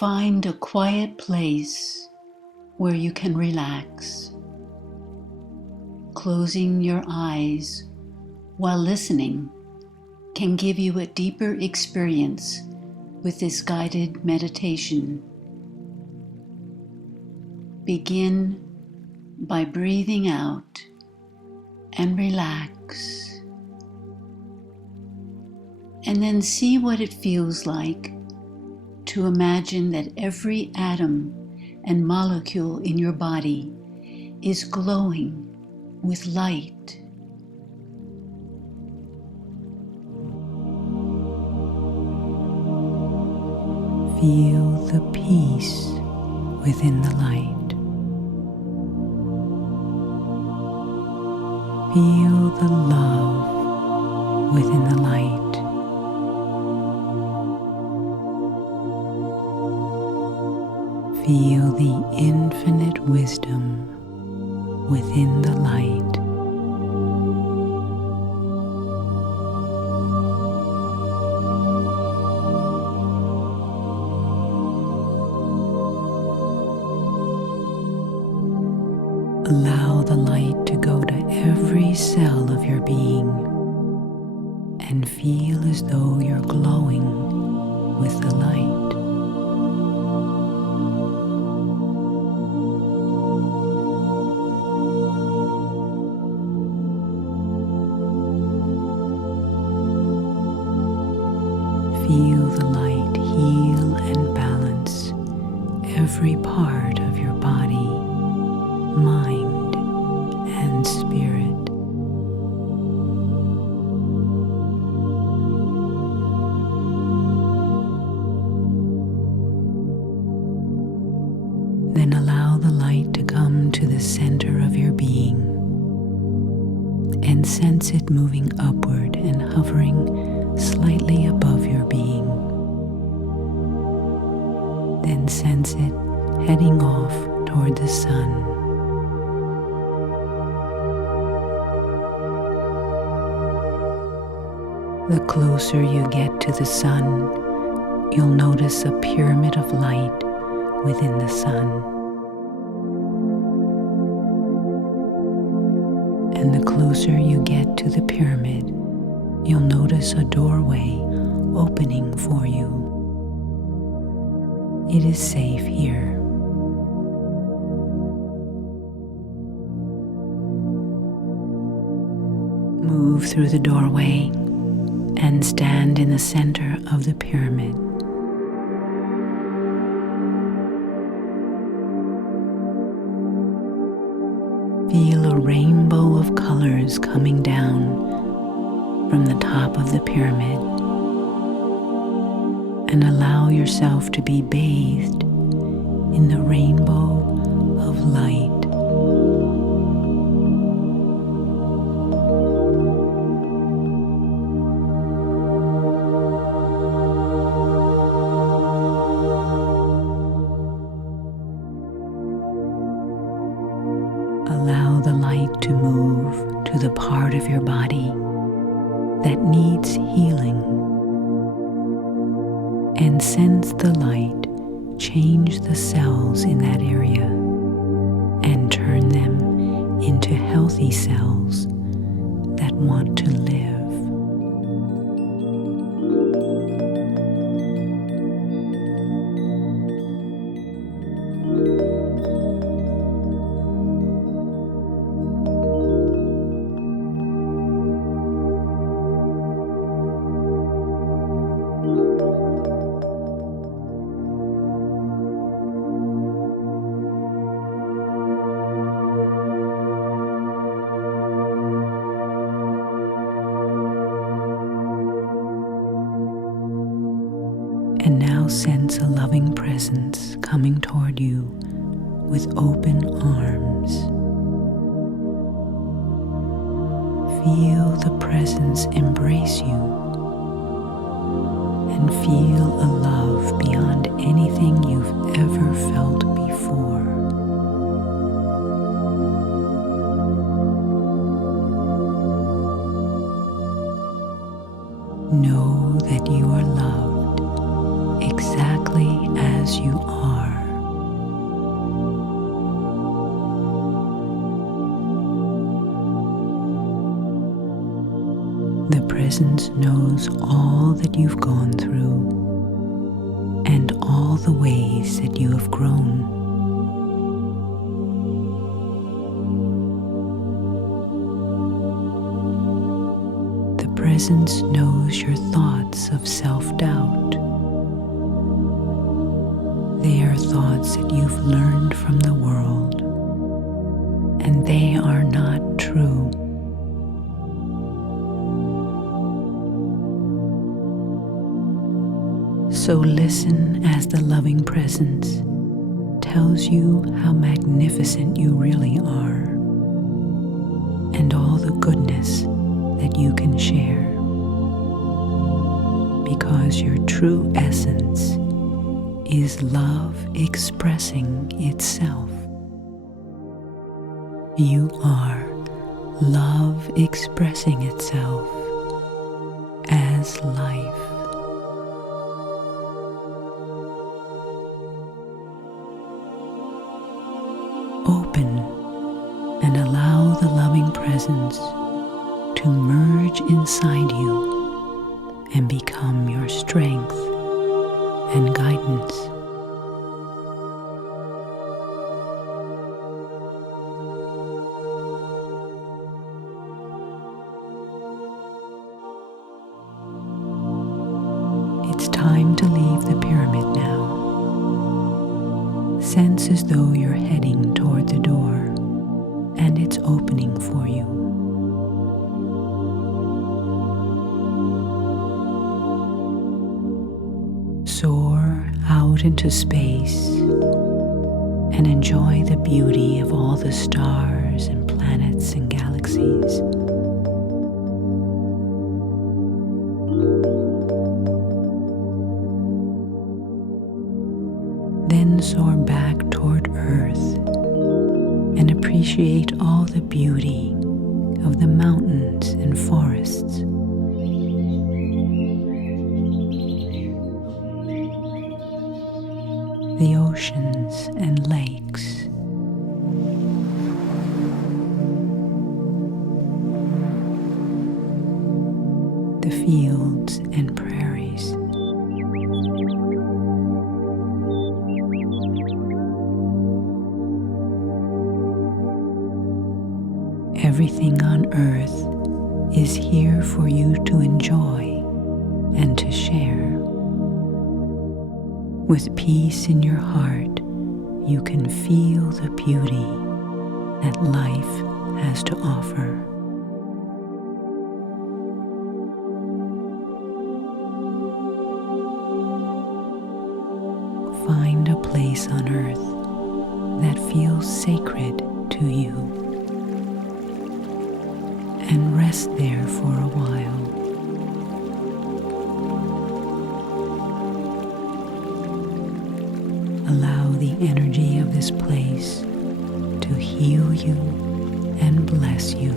Find a quiet place where you can relax. Closing your eyes while listening can give you a deeper experience with this guided meditation. Begin by breathing out and relax, and then see what it feels like to imagine that every atom and molecule in your body is glowing with light. Feel the peace within the light. Feel the love within the light. Feel the infinite wisdom within the light. Allow the light to go to every cell of your being and feel as though you're glowing with the light. Feel the light heal and balance every part of your body, mind, and spirit. Then allow the light to come to the center of your being and sense it moving upward and hovering slightly above your being. Then sense it heading off toward the sun. The closer you get to the sun, you'll notice a pyramid of light within the sun. And the closer you get to the pyramid, you'll notice a doorway opening for you. It is safe here. Move through the doorway and stand in the center of the pyramid. Feel a rainbow of colors coming down from the top of the pyramid, and allow yourself to be bathed in the rainbow of light. Allow the light to move to the part of your body that needs healing, and sense the light change the cells in that area and turn them into healthy cells that want to live. And now sense a loving presence coming toward you with open arms. Feel the presence embrace you and feel a love beyond anything you've ever felt before. Know that you are loved exactly as you presence knows all that you've gone through and all the ways that you have grown. The presence knows your thoughts of self-doubt. They are thoughts that you've learned from the world, and they are not true. So listen as the loving presence tells you how magnificent you really are and all the goodness that you can share, because your true essence is love expressing itself. You are love expressing itself as life. Open and allow the loving presence to merge inside you and become your strength and guidance. It's time to leave the pyramid now. Sense as though you're heading toward the door and it's opening for you. Soar out into space and enjoy the beauty of all the stars and planets and galaxies. Then soar back toward Earth and appreciate all the beauty of the mountains and forests. The oceans and lakes. The fields and prairies. Everything on earth is here for you to enjoy and to share. With peace in your heart, you can feel the beauty that life has to offer. Find a place on earth that feels sacred to you and rest there for a while. Allow the energy of this place to heal you and bless you.